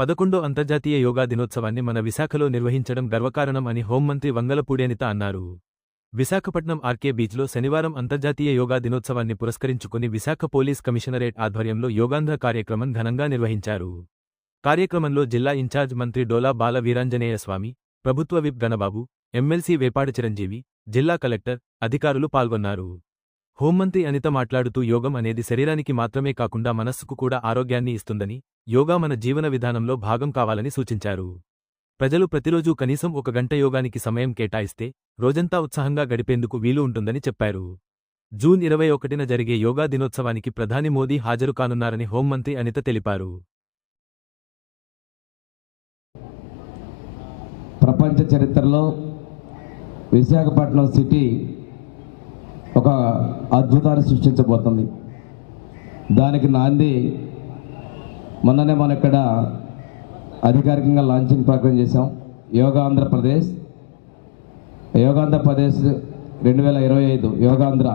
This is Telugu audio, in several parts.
పదకొండో అంతర్జాతీయ యోగా దినోత్సవాన్ని మన విశాఖలో నిర్వహించడం గర్వకారణం అని హోంమంత్రి వంగలపూడేనిత అన్నారు. విశాఖపట్నం ఆర్కే బీచ్లో శనివారం అంతర్జాతీయ యోగా దినోత్సవాన్ని పురస్కరించుకుని విశాఖ పోలీస్ కమిషనరేట్ ఆధ్వర్యంలో యోగాంధ్ర కార్యక్రమం ఘనంగా నిర్వహించారు. కార్యక్రమంలో జిల్లా ఇన్ఛార్జ్ మంత్రి డోలా బాల వీరాంజనేయ స్వామి ప్రభుత్వ విప్ గణబాబు ఎమ్మెల్సీ వేపాడ చిరంజీవి జిల్లా కలెక్టర్ అధికారులు పాల్గొన్నారు. హోంమంత్రి అనిత మాట్లాడుతూ యోగం అనేది శరీరానికి మాత్రమే కాకుండా మనస్సుకు కూడా ఆరోగ్యాన్ని ఇస్తుందని యోగా మన జీవన విధానంలో భాగం కావాలని సూచించారు. ప్రజలు ప్రతిరోజూ కనీసం ఒక గంట యోగానికి సమయం కేటాయిస్తే రోజంతా ఉత్సాహంగా గడిపేందుకు వీలు ఉంటుందని చెప్పారు. జూన్ ఇరవై ఒకటిన జరిగే యోగా దినోత్సవానికి ప్రధాని మోదీ హాజరు కానున్నారని హోంమంత్రి అనిత తెలిపారు. ప్రపంచ చరిత్రలో విశాఖపట్నం సిటీ ఒక అద్భుతాన్ని సృష్టించబోతుంది. దానికి నాంది మొన్ననే మన ఇక్కడ అధికారికంగా లాంచింగ్ ప్రకటన చేశాం. యోగా ఆంధ్రప్రదేశ్. యోగాంధ్రప్రదేశ్ రెండు వేల ఇరవై ఐదు యోగాంధ్ర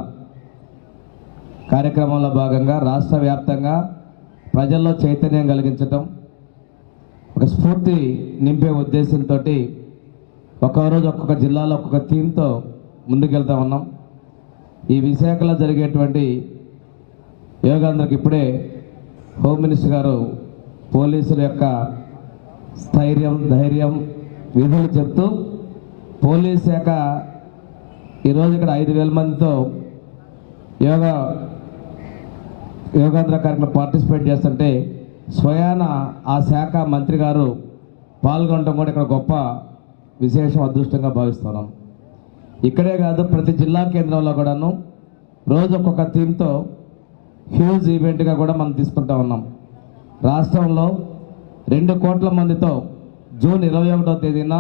కార్యక్రమంలో భాగంగా రాష్ట్ర వ్యాప్తంగా ప్రజల్లో చైతన్యం కలిగించటం ఒక స్ఫూర్తి నింపే ఉద్దేశంతో ఒక్కొక్క రోజు ఒక్కొక్క జిల్లాలో ఒక్కొక్క థీమ్తో ముందుకెళ్తా ఉన్నాం. ఈ విశాఖలో జరిగేటువంటి యోగాంధ్రకి ఇప్పుడే హోమ్ మినిస్టర్ గారు పోలీసుల యొక్క స్థైర్యం ధైర్యం విధులు చెప్తూ పోలీస్ శాఖ ఈరోజు ఇక్కడ ఐదు వేల మందితో యోగా యోగాంధ్ర కార్యక్రమం పార్టిసిపేట్ చేస్తుంటే స్వయాన ఆ శాఖ మంత్రి గారు పాల్గొనడం కూడా ఇక్కడ గొప్ప విశేషం అదృష్టంగా భావిస్తున్నాం. ఇక్కడే కాదు ప్రతి జిల్లా కేంద్రంలో కూడాను రోజు ఒక్కొక్క థీమ్తో హ్యూజ్ ఈవెంట్గా కూడా మనం తీసుకుంటా ఉన్నాం. రాష్ట్రంలో రెండు కోట్ల మందితో జూన్ ఇరవై ఒకటో తేదీన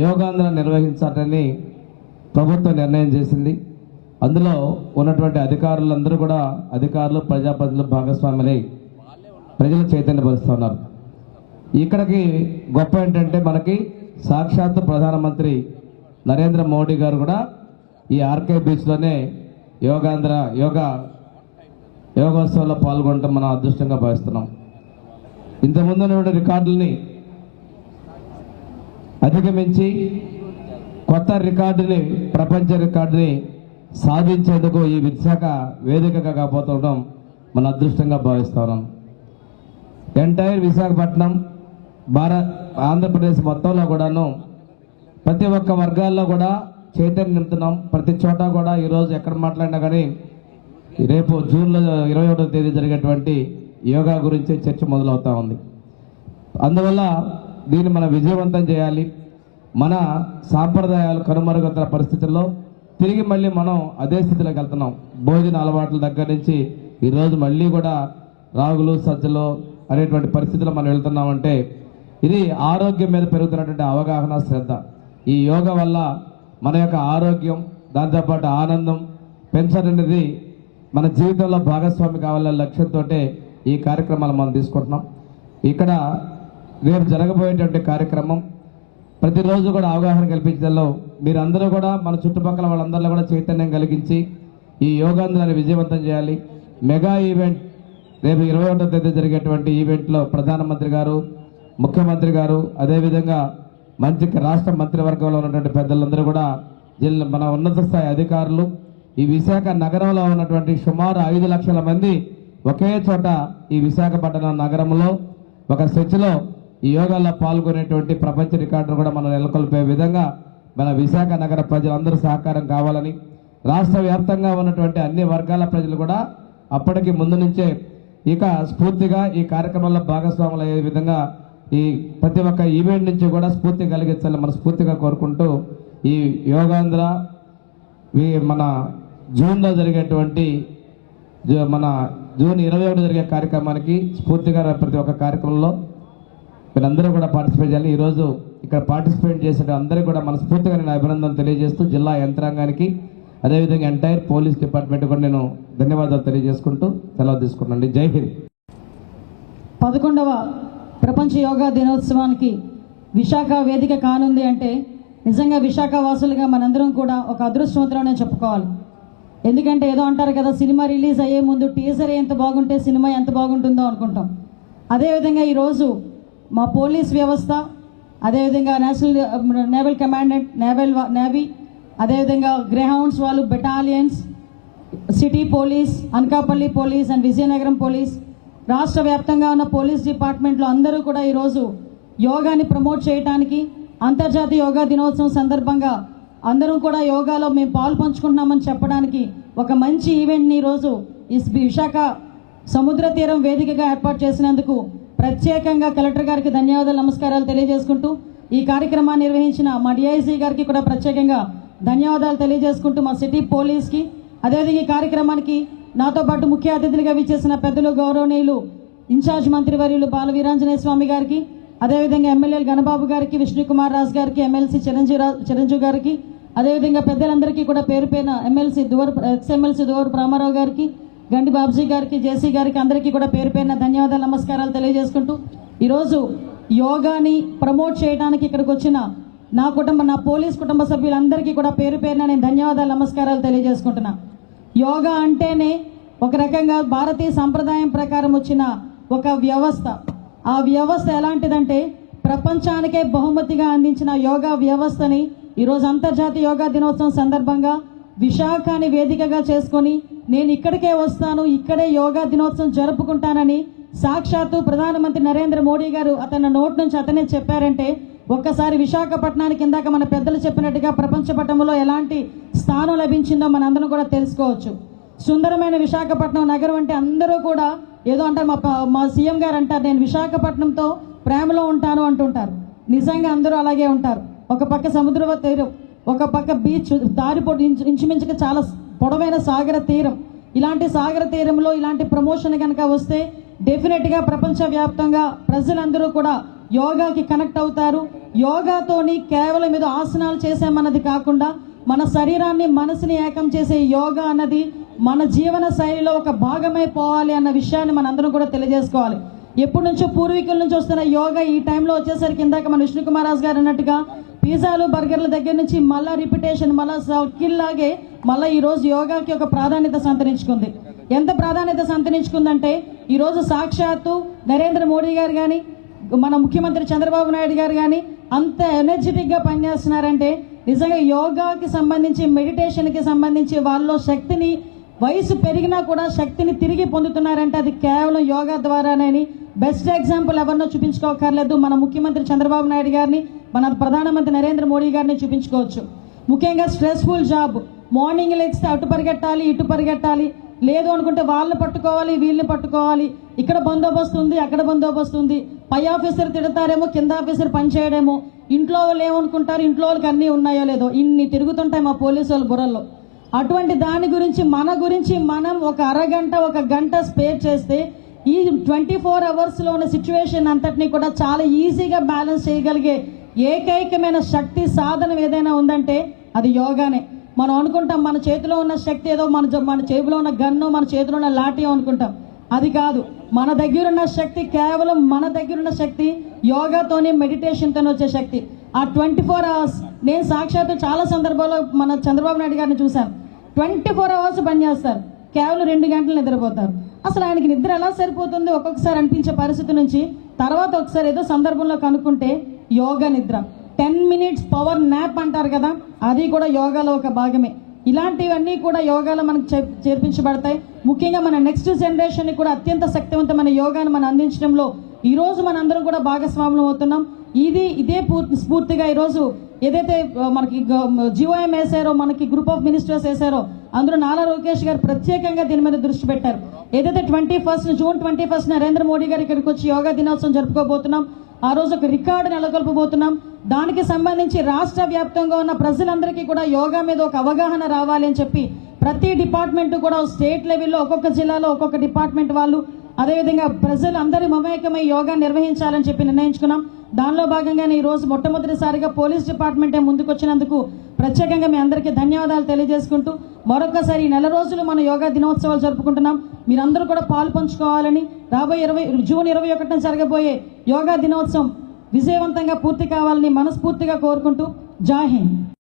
యోగాంధ్ర నిర్వహించాలని ప్రభుత్వం నిర్ణయం చేసింది. అందులో ఉన్నటువంటి అధికారులందరూ కూడా అధికారులు ప్రజాప్రతినిధులు భాగస్వాములై ప్రజలు చైతన్యపరుస్తున్నారు ఇక్కడికి గొప్ప ఏంటంటే మనకి సాక్షాత్తు ప్రధానమంత్రి నరేంద్ర మోడీ గారు కూడా ఈ ఆర్కే బీచ్లోనే యోగాంధ్ర యోగా యోగోత్సవంలో పాల్గొనడం మనం అదృష్టంగా భావిస్తున్నాం. ఇంతకుముందు ఉన్న రికార్డుల్ని అధిగమించి కొత్త రికార్డుని ప్రపంచ రికార్డుని సాధించేందుకు ఈ విశాఖ వేదికగా కాకపోతుండడం మన అదృష్టంగా భావిస్తున్నాం ఎంటైర్ విశాఖపట్నం భారత్ ఆంధ్రప్రదేశ్ మొత్తంలో కూడాను ప్రతి ఒక్క వర్గాల్లో కూడా చైతన్యం నింపుతున్నాం. ప్రతి చోట కూడా ఈరోజు ఎక్కడ మాట్లాడినా కానీ రేపు జూన్లో ఇరవై ఒకటో తేదీ జరిగేటువంటి యోగా గురించే చర్చ మొదలవుతూ ఉంది. అందువల్ల దీన్ని మనం విజయవంతం చేయాలి. మన సాంప్రదాయాలు కనుమరుగుతున్న పరిస్థితుల్లో తిరిగి మళ్ళీ మనం అదే స్థితిలోకి వెళ్తున్నాం. భోజన అలవాట్ల దగ్గర నుంచి ఈరోజు మళ్ళీ కూడా రాగులు సజ్జలు అనేటువంటి పరిస్థితిలో మనం వెళ్తున్నామంటే ఇది ఆరోగ్యం మీద పెరుగుతున్నటువంటి అవగాహన శ్రద్ధ. ఈ యోగా వల్ల మన యొక్క ఆరోగ్యం దాంతోపాటు ఆనందం పెంచడం అనేది మన జీవితంలో భాగస్వామి కావాలనే లక్ష్యంతో ఈ కార్యక్రమాలు మనం తీసుకుంటున్నాం. ఇక్కడ రేపు జరగబోయేటువంటి కార్యక్రమం ప్రతిరోజు కూడా అవగాహన కల్పించడంలో మీరందరూ కూడా మన చుట్టుపక్కల వాళ్ళందరిలో కూడా చైతన్యం కలిగించి ఈ యోగాంధ్రాన్ని విజయవంతం చేయాలి. మెగా ఈవెంట్ రేపు ఇరవై ఒకటో తేదీ జరిగేటువంటి ఈవెంట్లో ప్రధానమంత్రి గారు ముఖ్యమంత్రి గారు అదేవిధంగా మంచి రాష్ట్ర మంత్రివర్గంలో ఉన్నటువంటి పెద్దలందరూ కూడా జిల్లా మన ఉన్నత స్థాయి అధికారులు ఈ విశాఖ నగరంలో ఉన్నటువంటి సుమారు ఐదు లక్షల మంది ఒకే చోట ఈ విశాఖపట్నం నగరంలో ఒక చర్చిలో ఈ యోగాలో పాల్గొనేటువంటి ప్రపంచ రికార్డును కూడా మనం నెలకొల్పే విధంగా మన విశాఖ నగర ప్రజలందరూ సహకారం కావాలని రాష్ట్ర వ్యాప్తంగా ఉన్నటువంటి అన్ని వర్గాల ప్రజలు కూడా అప్పటికి ముందు నుంచే ఇక స్ఫూర్తిగా ఈ కార్యక్రమంలో భాగస్వాములు అయ్యే విధంగా ఈ ప్రతి ఒక్క ఈవెంట్ నుంచి కూడా స్ఫూర్తి కలిగించాలని మన స్ఫూర్తిగా కోరుకుంటూ ఈ యోగాంధ్ర ఈ మన జూన్లో జరిగేటువంటి మన జూన్ ఇరవై ఒకటి జరిగే కార్యక్రమానికి స్ఫూర్తిగా ప్రతి ఒక్క కార్యక్రమంలో మీరందరూ కూడా పార్టిసిపేట్ చేయాలి. ఈరోజు ఇక్కడ పార్టిసిపేట్ చేసిన అందరికీ కూడా మనస్ఫూర్తిగా నేను అభినందనలు తెలియజేస్తూ జిల్లా యంత్రాంగానికి అదేవిధంగా ఎంటైర్ పోలీస్ డిపార్ట్మెంట్ కూడా నేను ధన్యవాదాలు తెలియజేసుకుంటూ సెలవు తీసుకున్నాండి జై హింద్. పదకొండవ ప్రపంచ యోగా దినోత్సవానికి విశాఖ వేదిక కానుంది అంటే నిజంగా విశాఖ వాసులుగా మనందరం కూడా ఒక అదృష్టవంతులనే చెప్పుకోవాలి. ఎందుకంటే ఏదో అంటారు కదా సినిమా రిలీజ్ అయ్యే ముందు టీజర్ ఎంత బాగుంటే సినిమా ఎంత బాగుంటుందో అనుకుంటాం. అదేవిధంగా ఈరోజు మా పోలీస్ వ్యవస్థ అదేవిధంగా national naval commandant naval navy అదేవిధంగా గ్రేహౌండ్స్ వాళ్ళు battalions city police Anakapalli police and Vizianagaram police రాష్ట్ర వ్యాప్తంగా ఉన్న పోలీస్ డిపార్ట్మెంట్లో అందరూ కూడా ఈరోజు యోగాని ప్రమోట్ చేయడానికి అంతర్జాతీయ యోగా దినోత్సవం సందర్భంగా అందరూ కూడా యోగాలో మేము పాలు పంచుకుంటున్నామని చెప్పడానికి ఒక మంచి ఈవెంట్ని ఈరోజు ఈ విశాఖ సముద్ర తీరం వేదికగా ఏర్పాటు చేసినందుకు ప్రత్యేకంగా కలెక్టర్ గారికి ధన్యవాదాలు నమస్కారాలు తెలియజేసుకుంటూ ఈ కార్యక్రమాన్ని నిర్వహించిన మా డిఐసి గారికి కూడా ప్రత్యేకంగా ధన్యవాదాలు తెలియజేసుకుంటూ మా సిటీ పోలీస్కి. అదేవిధంగా ఈ కార్యక్రమానికి నాతో పాటు ముఖ్య అతిథులుగా విచ్చేసిన పెద్దలు గౌరవనీయులు ఇన్ఛార్జ్ మంత్రివర్యులు బాల వీరాంజనేయ స్వామి గారికి అదేవిధంగా ఎమ్మెల్యేలు గణబాబు గారికి విష్ణుకుమార్ రాజు గారికి ఎమ్మెల్సీ చిరంజీవి చిరంజీవి గారికి అదేవిధంగా పెద్దలందరికీ కూడా పేరు పేరున ఎమ్మెల్సీ దువర్ ఎక్స్ఎమ్మెల్సీ దువరు రామారావు గారికి గండి బాబుజీ గారికి జేసీ గారికి అందరికీ కూడా పేరు పేరున ధన్యవాదాలు నమస్కారాలు తెలియజేసుకుంటూ ఈరోజు యోగాని ప్రమోట్ చేయడానికి ఇక్కడికి వచ్చిన నా కుటుంబ నా పోలీస్ కుటుంబ సభ్యులందరికీ కూడా పేరు పేరున నేను ధన్యవాదాలు నమస్కారాలు తెలియజేసుకుంటున్నా. యోగా అంటేనే ఒక రకంగా భారతీయ సంప్రదాయం ప్రకారం వచ్చిన ఒక వ్యవస్థ. ఆ వ్యవస్థ ఎలాంటిదంటే ప్రపంచానికే బహుమతిగా అందించిన యోగా వ్యవస్థని ఈరోజు అంతర్జాతీయ యోగా దినోత్సవం సందర్భంగా విశాఖని వేదికగా చేసుకొని నేను ఇక్కడికే వస్తాను ఇక్కడే యోగా దినోత్సవం జరుపుకుంటానని సాక్షాత్తు ప్రధానమంత్రి నరేంద్ర మోడీ గారు అతని నోటి నుంచి అతనే చెప్పారంటే ఒక్కసారి విశాఖపట్నానికి ఇందాక మన పెద్దలు చెప్పినట్టుగా ప్రపంచ పటంలో ఎలాంటి స్థానం లభించిందో మనందరం కూడా తెలుసుకోవచ్చు. సుందరమైన విశాఖపట్నం నగరం అంటే అందరూ కూడా ఏదో అంటారు మా మా సీఎం గారు అంటారు నేను విశాఖపట్నంతో ప్రేమలో ఉంటాను అంటుంటారు. నిజంగా అందరూ అలాగే ఉంటారు. ఒక పక్క సముద్ర తీరం ఒక పక్క బీచ్ దారి పొడి ఇంచు ఇంచుమించుగా చాలా పొడవైన సాగర తీరం. ఇలాంటి సాగర తీరంలో ఇలాంటి ప్రమోషన్ కనుక వస్తే డెఫినెట్గా ప్రపంచవ్యాప్తంగా ప్రజలందరూ కూడా యోగాకి కనెక్ట్ అవుతారు. యోగాతోని కేవలం ఏదో ఆసనాలు చేసామన్నది కాకుండా మన శరీరాన్ని మనసుని ఏకం చేసే యోగా అన్నది మన జీవన శైలిలో ఒక భాగమై పోవాలి అన్న విషయాన్ని మనందరం కూడా తెలియజేసుకోవాలి. ఎప్పటి నుంచో పూర్వీకుల నుంచి వస్తున్న యోగా ఈ టైంలో వచ్చేసరికి ఇందాక మన విష్ణు కుమారాజ్ గారు అన్నట్టుగా పిజ్జాలు బర్గర్ల దగ్గర నుంచి మళ్ళా రిపిటేషన్ మళ్ళా సర్కిల్ లాగే మళ్ళీ ఈరోజు యోగాకి ఒక ప్రాధాన్యత సంతరించుకుంది. ఎంత ప్రాధాన్యత సంతరించుకుందంటే ఈరోజు సాక్షాత్తు నరేంద్ర మోడీ గారు కానీ మన ముఖ్యమంత్రి చంద్రబాబు నాయుడు గారు కానీ అంత ఎనర్జెటిక్గా పనిచేస్తున్నారంటే నిజంగా యోగాకి సంబంధించి మెడిటేషన్కి సంబంధించి వాళ్ళలో శక్తిని వయసు పెరిగినా కూడా శక్తిని తిరిగి పొందుతున్నారంటే అది కేవలం యోగా ద్వారానే బెస్ట్ ఎగ్జాంపుల్ ఎవరినో చూపించుకోకర్లేదు. మన ముఖ్యమంత్రి చంద్రబాబు నాయుడు గారిని మన ప్రధానమంత్రి నరేంద్ర మోడీ గారిని చూపించుకోవచ్చు. ముఖ్యంగా స్ట్రెస్ఫుల్ జాబ్ మార్నింగ్ లెగ్స్తే అటు పరిగెట్టాలి ఇటు పరిగెట్టాలి. లేదు అనుకుంటే వాళ్ళని పట్టుకోవాలి వీళ్ళని పట్టుకోవాలి. ఇక్కడ బందోబస్తు ఉంది అక్కడ బందోబస్తు ఉంది. పై ఆఫీసర్ తిడతారేమో కింద ఆఫీసర్ పనిచేయడేమో. ఇంట్లో వాళ్ళు ఏమనుకుంటారు? ఇంట్లో వాళ్ళకి అన్నీ ఉన్నాయో లేదో. ఇన్ని తిరుగుతుంటాయి మా పోలీసు వాళ్ళ బుర్రల్లో అటువంటి దాని గురించి మన గురించి మనం ఒక అరగంట ఒక గంట స్పేర్ చేస్తే ఈ ట్వంటీ ఫోర్ అవర్స్లో ఉన్న సిచ్యువేషన్ అంతటినీ కూడా చాలా ఈజీగా బ్యాలెన్స్ చేయగలిగే ఏకైకమైన శక్తి సాధనం ఏదైనా ఉందంటే అది యోగానే. మనం అనుకుంటాం మన చేతిలో ఉన్న శక్తి ఏదో మన మన చేతిలో ఉన్న గన్ను మన చేతిలో ఉన్న లాఠీ అనుకుంటాం. అది కాదు. మన దగ్గర ఉన్న శక్తి కేవలం మన దగ్గర ఉన్న శక్తి యోగాతోనే మెడిటేషన్తోనే వచ్చే శక్తి. ఆ ట్వంటీ ఫోర్ అవర్స్ నేను సాక్షాత్తు చాలా సందర్భాల్లో మన చంద్రబాబు నాయుడు గారిని చూశాను. ట్వంటీ ఫోర్ అవర్స్ పనిచేస్తారు కేవలం రెండు గంటలు నిద్రపోతారు. అసలు ఆయనకి నిద్ర ఎలా సరిపోతుంది? ఒక్కొక్కసారి అనిపించే పరిస్థితి నుంచి తర్వాత ఒకసారి ఏదో సందర్భంలో కనుక్కుంటే యోగా నిద్ర. టెన్ మినిట్స్ పవర్ నాప్ అంటారు కదా అది కూడా యోగాలో ఒక భాగమే. ఇలాంటివన్నీ కూడా యోగాలో మనకు చే- చేర్పించబడతాయి. ముఖ్యంగా మన నెక్స్ట్ జనరేషన్ కూడా అత్యంత శక్తివంతమైన యోగాను మనం అందించడంలో ఈరోజు మనందరం కూడా భాగస్వాములం అవుతున్నాం. ఇది ఇదే పూర్తి స్ఫూర్తిగా ఈరోజు ఏదైతే మనకి జిఓఎం వేసారో మనకి గ్రూప్ ఆఫ్ మినిస్టర్స్ వేసారో అందులో నారా లోకేష్ గారు ప్రత్యేకంగా దీని మీద దృష్టి పెట్టారు. ఏదైతే twenty first June twenty first Narendra Modi garu ఇక్కడికి వచ్చి యోగా దినోత్సవం జరుపుకోబోతున్నాం ఆ రోజు ఒక రికార్డు నెలకొల్పబోతున్నాం. దానికి సంబంధించి రాష్ట్ర వ్యాప్తంగా ఉన్న ప్రజలందరికీ కూడా యోగా మీద ఒక అవగాహన రావాలి అని చెప్పి ప్రతి డిపార్ట్మెంట్ కూడా స్టేట్ లెవెల్లో ఒక్కొక్క జిల్లాలో ఒక్కొక్క డిపార్ట్మెంట్ వాళ్ళు అదేవిధంగా ప్రజలు అందరి మమేకమై యోగా నిర్వహించాలని చెప్పి నిర్ణయించుకున్నాం. దానిలో భాగంగానే ఈ రోజు మొట్టమొదటిసారిగా పోలీస్ డిపార్ట్మెంటే ముందుకొచ్చినందుకు ప్రత్యేకంగా మీ అందరికీ ధన్యవాదాలు తెలియజేసుకుంటూ మరొకసారి ఈ నెల రోజులు మన యోగా దినోత్సవాలు జరుపుకుంటున్నాం. మీరందరూ కూడా పాలు పంచుకోవాలని రాబోయే ఇరవై జూన్ ఇరవై ఒకటిన జరగబోయే యోగా దినోత్సవం విజయవంతంగా పూర్తి కావాలని మనస్ఫూర్తిగా కోరుకుంటూ జై హింద్.